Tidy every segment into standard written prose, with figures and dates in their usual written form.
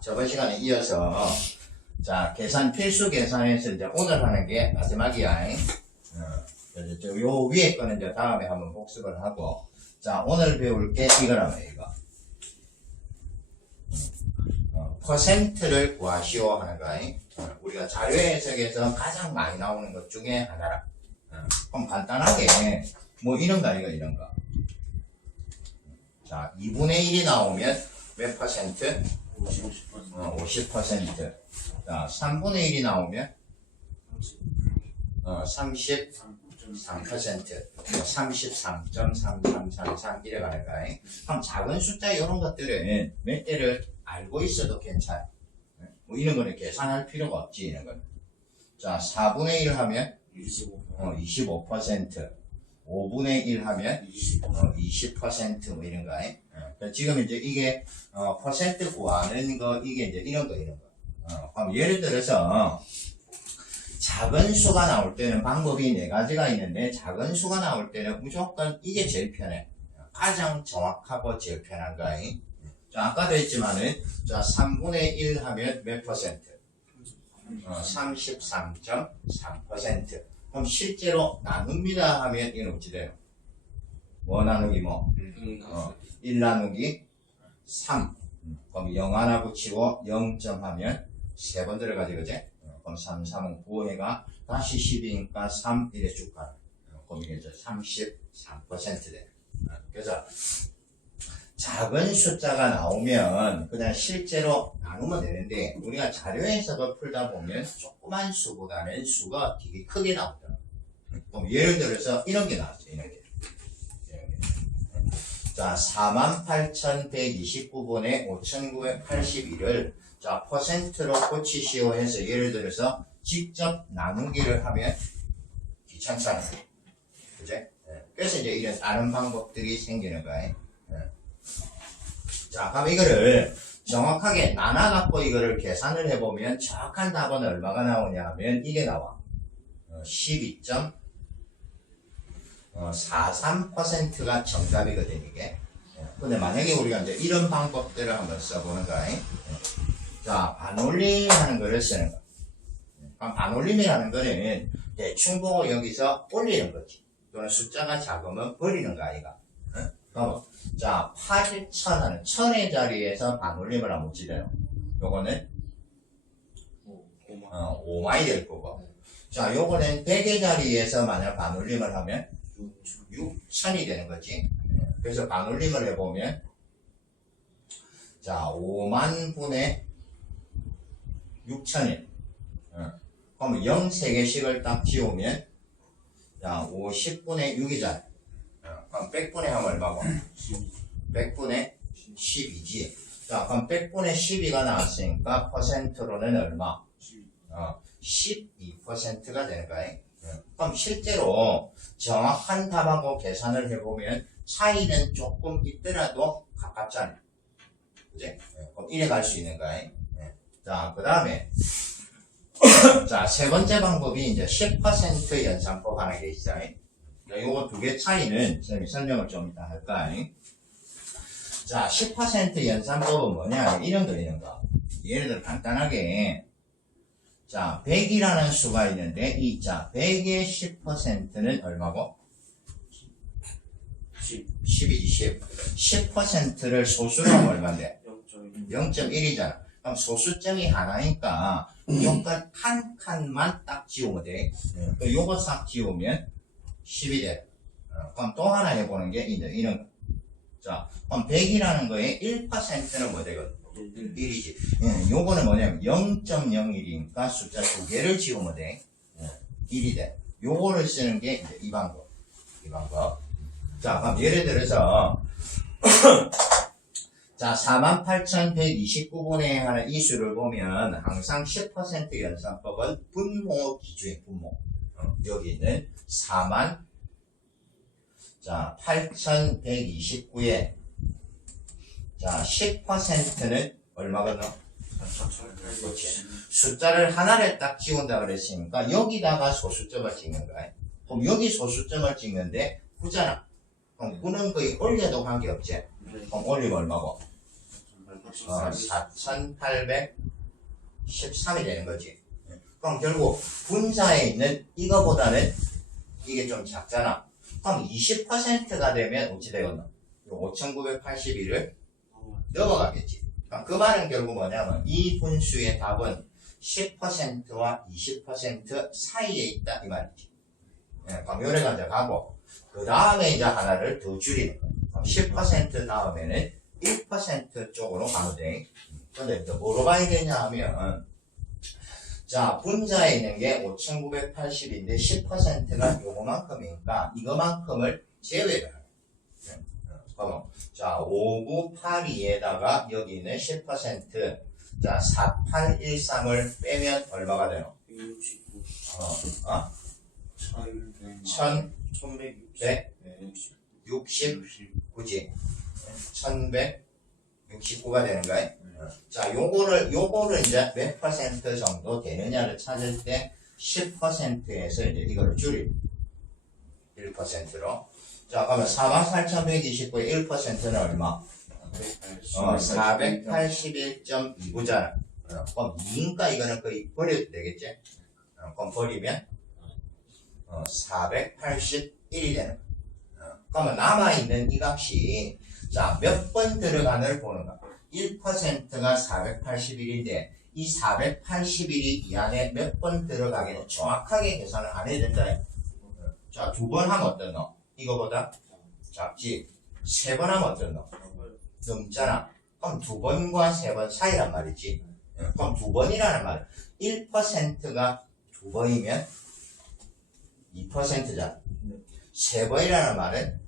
저번 시간에 이어서 자 계산 필수 계산에서 이제 오늘 하는 게 마지막이야. 그래서 요 위에 거는 이제 다음에 한번 복습을 하고 자 오늘 배울 게 이거라면 이거 퍼센트를 구하시오 하는 거야. 우리가 자료 해석에서 가장 많이 나오는 것 중에 하나라. 그럼 간단하게 뭐 이런 거 아니가 이런 거. 자 2분의 1이 나오면 몇 퍼센트? 50%. 자 3분의 1이 나오면 33%. 33.3333 이래 가는 거야. 그럼 작은 숫자 이런 것들은 몇 대를 알고 있어도 괜찮아. 뭐 이런 거는 계산할 필요가 없지 이런 거는. 자 4분의 1 하면 25%. 5분의 1 하면 20% 뭐 이런 거. 지금 이제 이게 퍼센트 구하는 거 이게 이제 이런 거. 그럼 예를 들어서 작은 수가 나올 때는 방법이 4가지가 있는데 작은 수가 나올 때는 무조건 이게 제일 편해. 가장 정확하고 제일 편한 거. 자 아까도 했지만은 자 3분의 1 하면 몇 퍼센트? 33.3%. 그럼 실제로 나눕니다 하면 이건 어찌 돼요? 뭐 나누기 뭐? 1 나누기 3. 그럼 0 하나 붙이고 0점 하면 3번 들어가지, 그지? 그럼 3, 3은 9해가 다시 10이니까 3, 이래 쭉 가요. 그럼 이게 이제 33% 돼. 그래서 작은 숫자가 나오면 그냥 실제로 나누면 되는데 우리가 자료에서 풀다 보면 조그만 수보다는 수가 되게 크게 나오더라고요. 그럼 예를 들어서 이런 게 나왔어요. 이런 게. 자, 48,129분의 5,981을 자, 퍼센트로 고치시오 해서 예를 들어서 직접 나누기를 하면 귀찮잖아요. 그제? 그래서 이제 이런 다른 방법들이 생기는 거예요. 자, 그럼 이거를 정확하게 나눠갖고 이거를 계산을 해보면 정확한 답은 얼마가 나오냐 하면 이게 나와. 12.43%가 정답이거든, 이게. 근데 만약에 우리가 이제 이런 방법들을 한번 써보는 거야. 자, 반올림 하는 거를 쓰는 거. 그럼 반올림이라는 거는 대충 보고 여기서 올리는 거지. 또는 숫자가 작으면 버리는 거 아이가. 자, 8,000 하는 1000의 자리에서 반올림을 하면 어찌 돼요? 요거는 5만이 될 거고. 자, 요거는 100의 자리에서 만약 반올림을 하면 6,000이 되는 거지. 그래서 반올림을 해보면 자, 5만 분의 6,000일. 그럼 0 3개씩을 딱 지우면 자, 50분의 6이잖아. 그럼 100분의 하면 얼마고? 100분의 12지. 자, 그럼 100분의 12가 나왔으니까 퍼센트로는 얼마? 12%가 되는 거야. 그럼 실제로 정확한 답하고 계산을 해보면 차이는 조금 있더라도 가깝잖아. 그지? 그럼 이래 갈 수 있는 거야. 자, 그 다음에 자, 세 번째 방법이 이제 10% 연산법 하는 게 있어요. 요거 두 개 차이는 선생님이 설명을 좀 이따 할까? 자, 10% 연산법은 뭐냐? 이런 거. 예를 들어 간단하게 자, 100이라는 수가 있는데 자, 100의 10%는 얼마고? 10이지, 10. 10%를 소수로 하면 얼마인데? 0.1이잖아. 그럼 소수점이 하나니까 요건 한 칸만 딱 지우면 돼. 요거 싹 지우면 10이 돼. 그럼 또 하나 해보는 게 이제 이런 거. 자, 그럼 100이라는 거에 1%는 뭐 되거든? 1이지. 요거는 뭐냐면 0.01이니까 숫자 두 개를 지우면 돼. 1이 돼. 요거를 쓰는 게 이제 이 방법. 자, 그럼 예를 들어서 자, 48,129분에 하는 이 수를 보면 항상 10% 연산법은 분모 기준이 분모. 여기 있는 48,129에 자, 10%는 얼마거든? 그렇지. 숫자를 하나를 딱 지운다 그랬으니까 여기다가 소수점을 찍는 거야. 그럼 여기 소수점을 찍는데 9잖아. 그럼 9는 거의 올려도 관계없지. 그럼 올리면 얼마고? 4813이 되는 거지. 그럼 결국 분자에 있는 이거보다는 이게 좀 작잖아. 그럼 20%가 되면 어찌 되겠노? 5981을 넘어가겠지. 그러니까 그 말은 결국 뭐냐면 이 분수의 답은 10%와 20% 사이에 있다 이 말이지. 그럼 요래가 이제 가고 그 다음에 이제 하나를 더 줄이는 거야. 10% 다음에는 1% 쪽으로 가면 돼. 근데 이제 뭐로 봐야 되냐 하면 자 분자에 있는 게 5980인데 10%가 요거만큼이니까 이거만큼을 제외를 하는 거야. 자 5982에다가 여기 있는 10% 자 4813을 빼면 얼마가 되노? 1169지. 1169가 되는 거야. 자, 요거를 이제 몇 퍼센트 정도 되느냐를 찾을 때 10%에서 이제 이거를 줄이고 1%로. 자, 그러면 48,129의 1%는 얼마? 481.29잖아. 그럼 2니까 이거는 거의 버려도 되겠지? 그럼 버리면 481이 되는 거야. 그러면 남아있는 이 값이 자, 몇 번 들어가는를 보는 거야. 1%가 481인데 이 481이 이 안에 몇 번 들어가기는 정확하게 계산을 안 해야 된다. 자, 2번 하면 어떠노? 이거보다 작지. 3번 하면 어떠노? 넘잖아. 그럼 2번과 3번 사이란 말이지. 그럼 2번이라는 말은 1%가 2번이면 2%잖아. 3번이라는 말은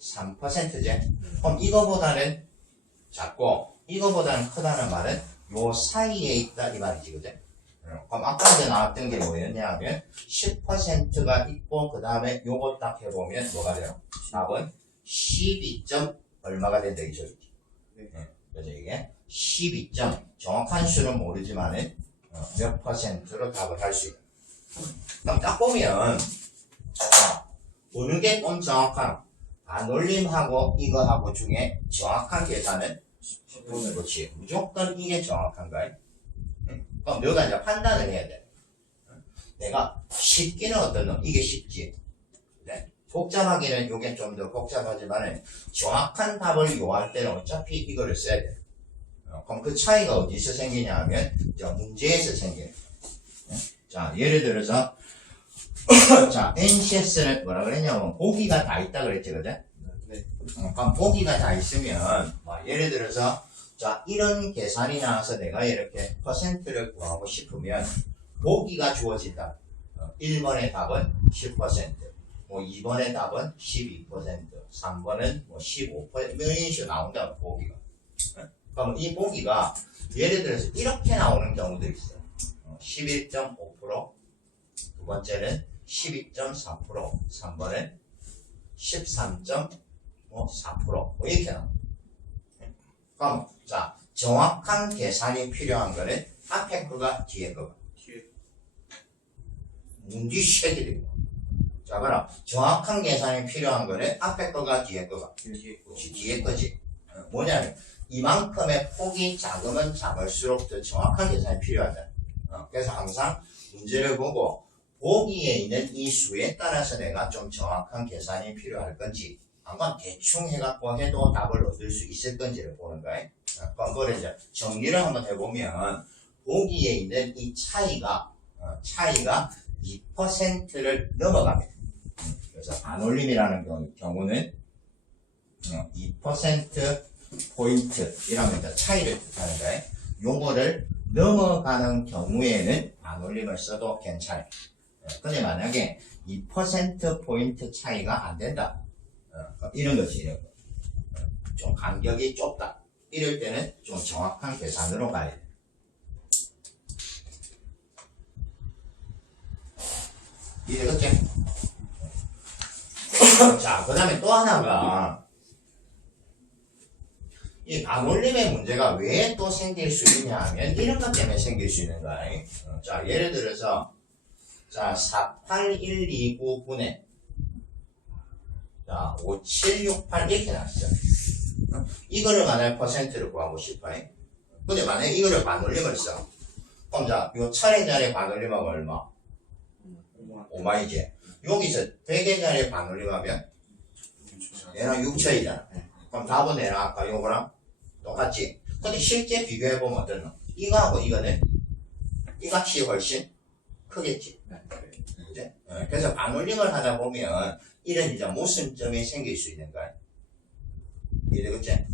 3%지. 그럼 이거보다는 작고 이거보다는 크다는 말은 요 사이에 있다 이 말이지, 그죠? 그럼 아까 이제 나왔던 게 뭐였냐 하면 10%가 있고 그 다음에 요거 딱 해보면 뭐가 돼요? 답은 12점 얼마가 된다 이 소리지. 그래서 이게 12점 정확한 수는 모르지만은 몇 퍼센트로 답을 할 수 있다. 그럼 딱 보면 어느 게 좀 정확한 반올림하고 이거하고 중에 정확한 계산은 그렇지. 무조건 이게 정확한 거야. 그럼 너가 이제 판단을 해야 돼. 내가 쉽기는 어떤 놈? 이게 쉽지. 네. 복잡하기는 이게 좀 더 복잡하지만 정확한 답을 요할 때는 어차피 이거를 써야 돼. 그럼 그 차이가 어디서 생기냐 하면 문제에서 생겨요. 자, 예를 들어서 자, NCS는 뭐라 그랬냐면 보기가 다 있다 그랬지, 그죠? 네. 그럼 보기가 다 있으면 예를 들어서 자, 이런 계산이 나와서 내가 이렇게 퍼센트를 구하고 싶으면 보기가 주어진다. 1번의 답은 10%, 뭐 2번의 답은 12%, 3번은 뭐 15%, 이런 식으로 나온다, 보기가. 그럼 이 보기가 예를 들어서 이렇게 나오는 경우도 있어요. 11.5%, 두 번째는 12.4%, 3번은 13.4%, 뭐 이렇게 나옵니다. 그럼 자, 정확한 계산이 필요한 거는 앞에 거가 뒤에 거가. 문제 쉐들이고. 자, 그럼 정확한 계산이 필요한 거는 앞에 거가 뒤에 거가. 뒤에 거지. 뭐냐면 이만큼의 폭이 작으면 작을수록 더 정확한 계산이 필요하다. 그래서 항상 문제를 보고 보기에 있는 이 수에 따라서 내가 좀 정확한 계산이 필요할 건지 아마 대충 해갖고 해도 답을 얻을 수 있을 건지를 보는 거예요. 그럼 그걸 이제 정리를 한번 해보면 보기에 있는 이 차이가 2%를 넘어갑니다. 그래서 반올림이라는 경우는 2% 이라면 이제 차이를 뜻하는 거예요. 요거를 넘어가는 경우에는 반올림을 써도 괜찮아요. 근데 만약에 2%포인트 차이가 안 된다. 이런 거지, 이런 거. 좀 간격이 좁다. 이럴 때는 좀 정확한 계산으로 가야 돼. 이해되겠지? 자, 그 다음에 또 하나가 이 반올림의 문제가 왜 또 생길 수 있냐 하면 이런 것 때문에 생길 수 있는 거야. 자, 예를 들어서 자, 48129분에 자, 5768 이렇게 나왔죠. 이거를 만약에 퍼센트를 구하고 싶어요. 근데 만약에 이거를 반올림을 써. 그럼 자, 요 1000원짜리 반올림하면 얼마? 5만이지. 여기서 100원짜리 반올림하면 얘랑 6천이잖아. 그럼 답은 얘랑 아까 요거랑 똑같지. 근데 실제 비교해보면 어떠노? 이거하고 이거는 이 값이 훨씬 크겠지. 그치? 그래서 반올림을 하다 보면 이런 이제 모순점이 생길 수 있는 거야. 이해되겠지?